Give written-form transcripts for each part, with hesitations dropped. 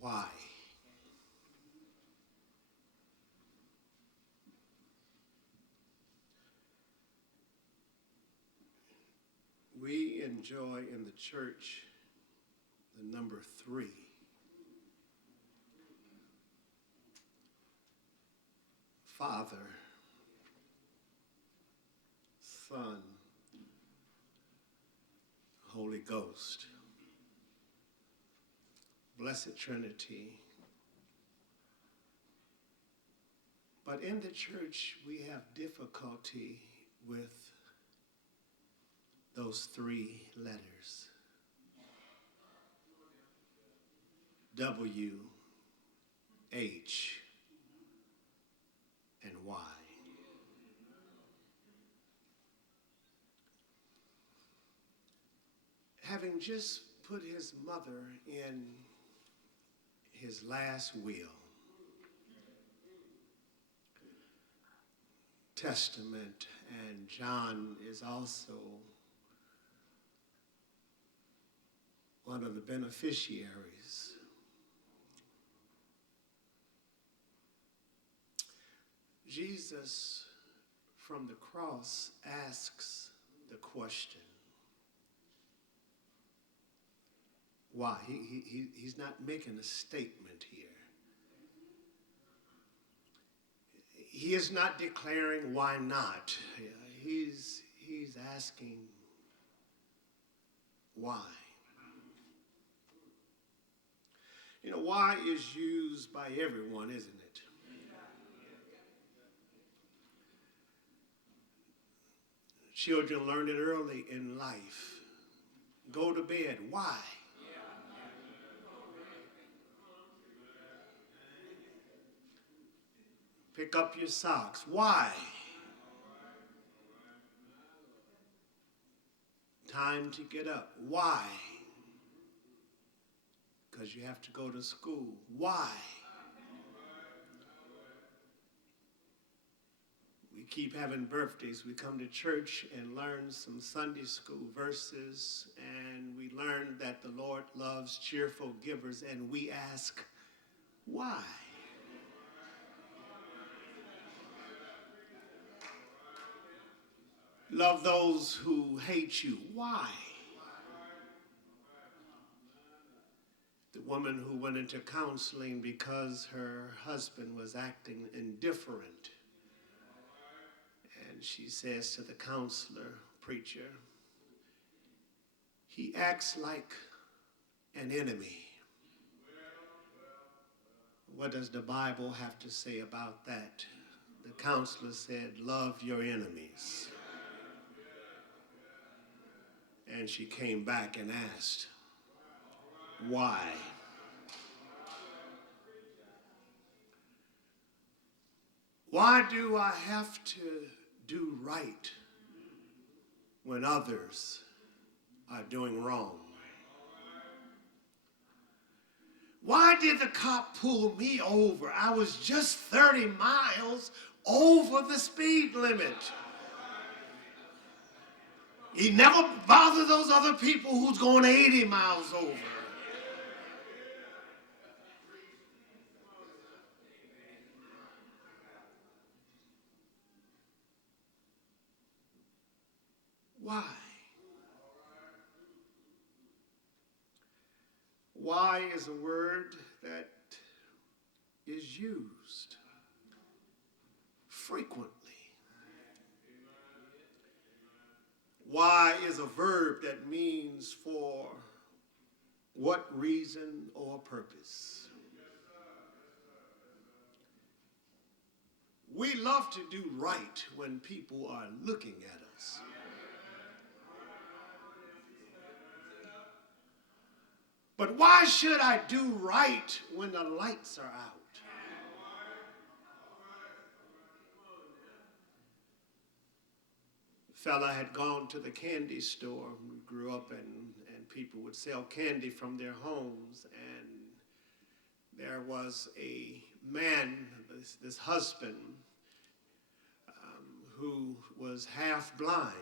Why? We enjoy in the church the number 3. Father, Son, Holy Ghost. Blessed Trinity. But in the church, we have difficulty with those 3 letters. W, H, and Y. Having just put his mother in his last will, testament, and John is also one of the beneficiaries. Jesus from the cross asks the question, why? He's not making a statement here. He is not declaring why not. He's asking why. You know, why is used by everyone, isn't it? Children learn it early in life. Go to bed. Why? Pick up your socks. Why? Time to get up. Why? Because you have to go to school. Why? We keep having birthdays. We come to church and learn some Sunday school verses, and we learn that the Lord loves cheerful givers, and we ask, why? Love those who hate you. Why? The woman who went into counseling because her husband was acting indifferent. And she says to the counselor, preacher, he acts like an enemy. What does the Bible have to say about that? The counselor said, love your enemies. And she came back and asked, why? Why do I have to do right when others are doing wrong? Why did the cop pull me over? I was just 30 miles over the speed limit. He never bothered those other people who's going 80 miles over. Why? Why is a word that is used frequently. Why is a verb that means for what reason or purpose. We love to do right when people are looking at us. But why should I do right when the lights are out? The fella had gone to the candy store. We grew up and people would sell candy from their homes. And there was a man, this husband, who was half blind.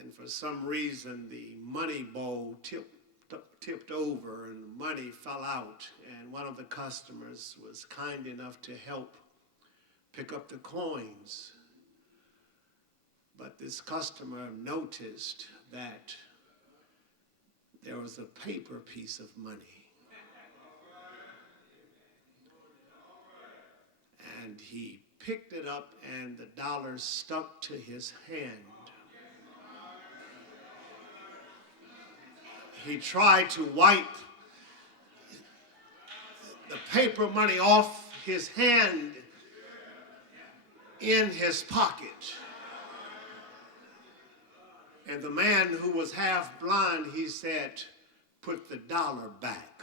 And for some reason, the money bowl tipped tipped over and the money fell out, and one of the customers was kind enough to help pick up the coins. But this customer noticed that there was a paper piece of money. And he picked it up and the dollar stuck to his hand. He tried to wipe the paper money off his hand in his pocket. And the man who was half blind, he said, "Put the dollar back."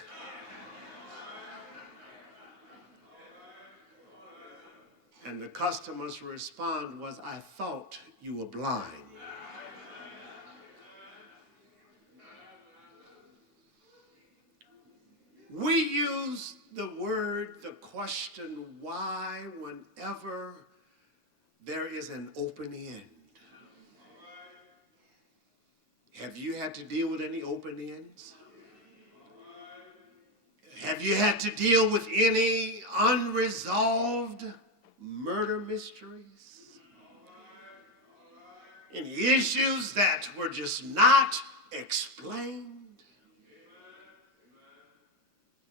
And the customer's response was, "I thought you were blind." We use the word, the question, why, whenever there is an open end. Have you had to deal with any open ends? Have you had to deal with any unresolved murder mysteries? Any issues that were just not explained?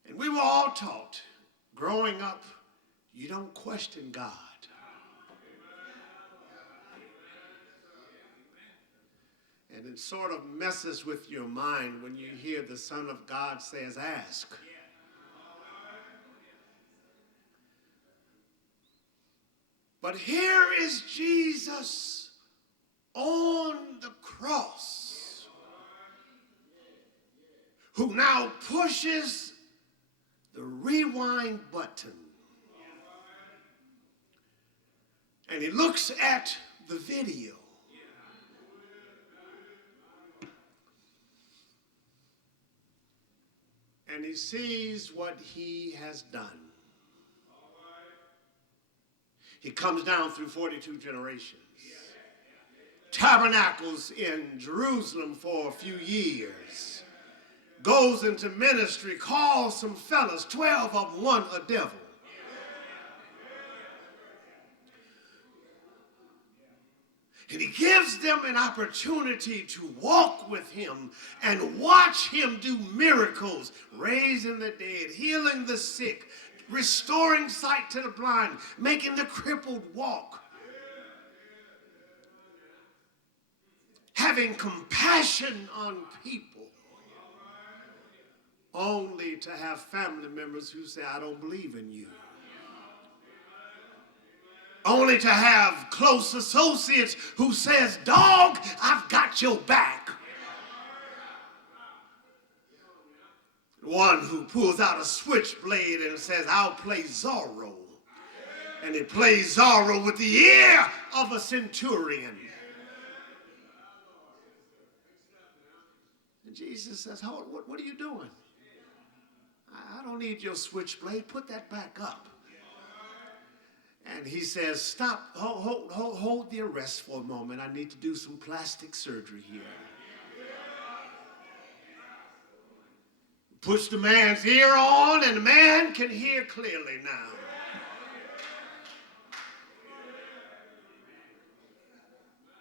And we were all taught, growing up, you don't question God. And it sort of messes with your mind when you hear the Son of God says, ask. But here is Jesus on the cross, who now pushes the rewind button. And he looks at the video. And he sees what he has done. He comes down through 42 generations. Tabernacles in Jerusalem for a few years. Goes into ministry, calls some fellas, 12 of them, one a devil. And he gives them an opportunity to walk with him and watch him do miracles, raising the dead, healing the sick, restoring sight to the blind, making the crippled walk. Having compassion on people. Only to have family members who say, I don't believe in you. Only to have close associates who says, dog, I've got your back. One who pulls out a switchblade and says, I'll play Zorro. And he plays Zorro with the ear of a centurion. And Jesus says, hold, what are you doing? I don't need your switchblade. Put that back up. And he says, stop, hold the arrest for a moment. I need to do some plastic surgery here. Puts the man's ear on, and the man can hear clearly now.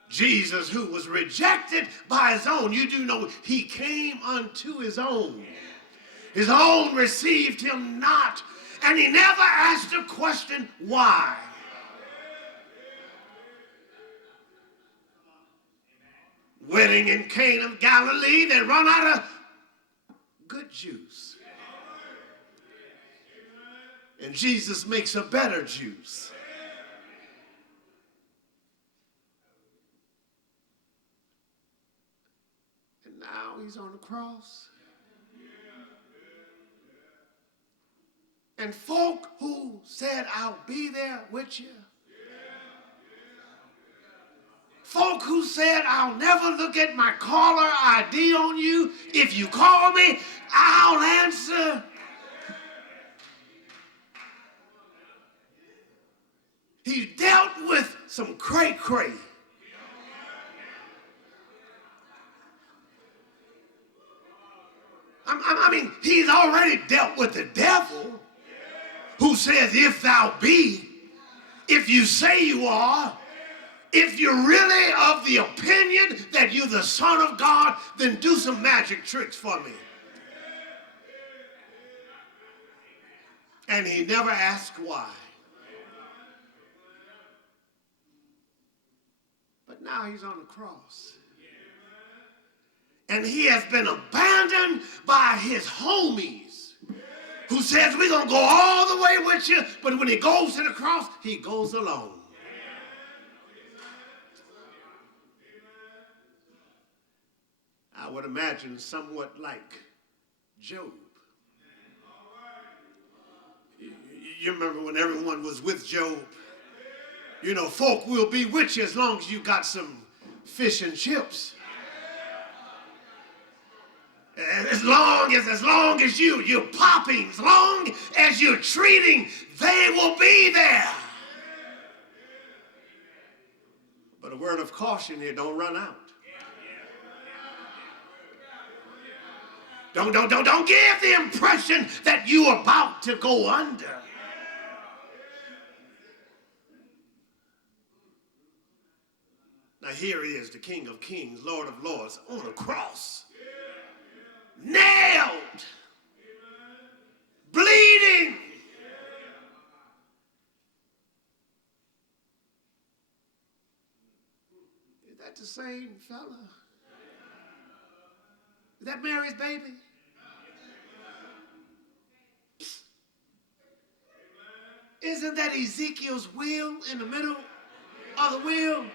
Jesus, who was rejected by his own, you do know he came unto his own. His own received him not. And he never asked a question, why? Wedding in Cana of Galilee, they run out of good juice. And Jesus makes a better juice. And now he's on the cross. And folk who said, I'll be there with you. Folk who said, I'll never look at my caller ID on you. If you call me, I'll answer. He dealt with some cray-cray. he's already dealt with the devil, who says, if thou be, if you say you are, if you're really of the opinion that you're the Son of God, then do some magic tricks for me. And he never asked why. But now he's on the cross. And he has been abandoned by his homies, who says, we're going to go all the way with you. But when he goes to the cross, he goes alone. I would imagine somewhat like Job. You remember when everyone was with Job? You know, folk will be with you as long as you got some fish and chips. As long as you're popping, as long as you're treating, they will be there. But a word of caution here, don't run out. Don't give the impression that you're about to go under. Now here he is, the King of Kings, Lord of Lords, on a cross. Nailed. Bleeding. Is that the same fella? Is that Mary's baby? Isn't that Ezekiel's wheel in the middle of the wheel?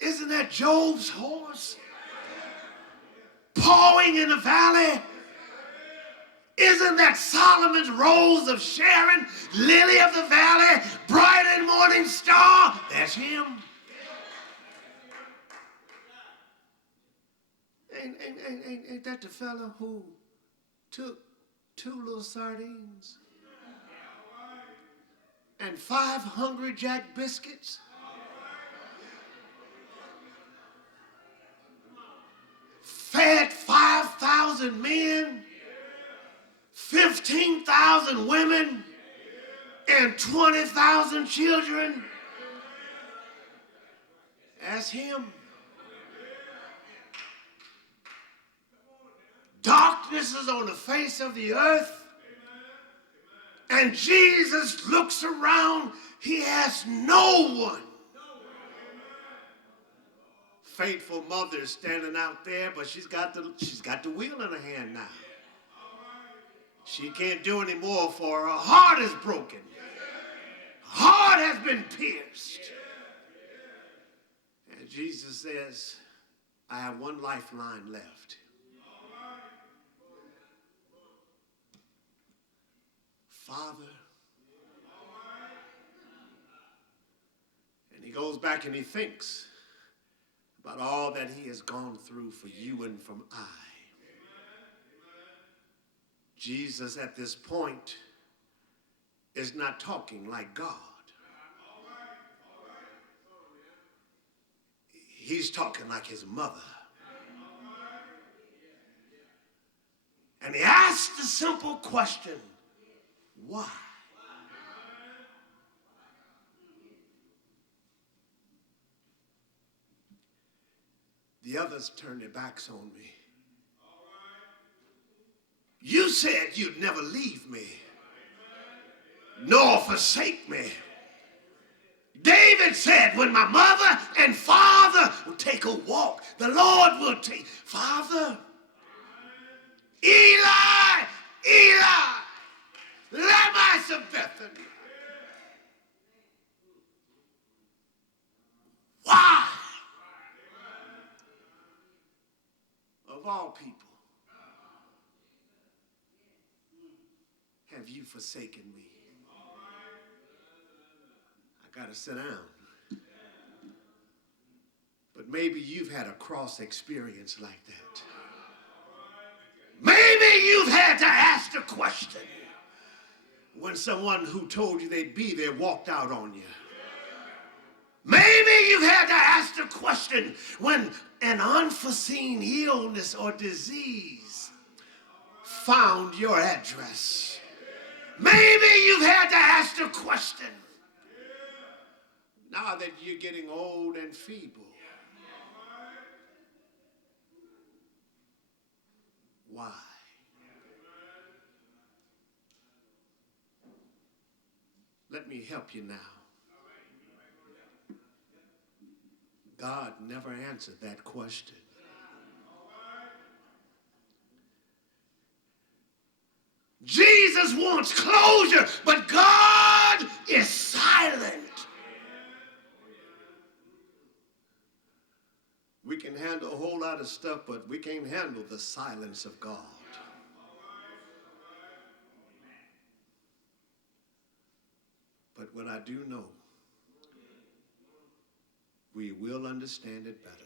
Isn't that Job's horse pawing in the valley? Isn't that Solomon's rose of Sharon, lily of the valley, bright and morning star? That's him. Ain't that the fella who took 2 little sardines and 5 Hungry Jack biscuits? Fed 5,000 men, 15,000 women, and 20,000 children. That's him. Darkness is on the face of the earth, and Jesus looks around. He has no one. Faithful mother standing out there, but she's got the wheel in her hand now. She can't do any more, for her heart is broken. Her heart has been pierced. And Jesus says, I have one lifeline left. Father. And he goes back and he thinks about all that he has gone through for you and from I. Jesus at this point is not talking like God. He's talking like his mother. And he asked the simple question, why? The others turned their backs on me. You said you'd never leave me, nor forsake me. David said, when my mother and father will take a walk, the Lord will take. Father, Eli, Eli, lama sabachthani. Why? Of all people, have you forsaken me? I got to sit down. But maybe you've had a cross experience like that. Maybe you've had to ask the question when someone who told you they'd be there walked out on you. Maybe you've had to ask the question when an unforeseen illness or disease found your address. Maybe you've had to ask the question now that you're getting old and feeble. Why? Let me help you now. God never answered that question. Jesus wants closure, but God is silent. We can handle a whole lot of stuff, but we can't handle the silence of God. But what I do know, we will understand it better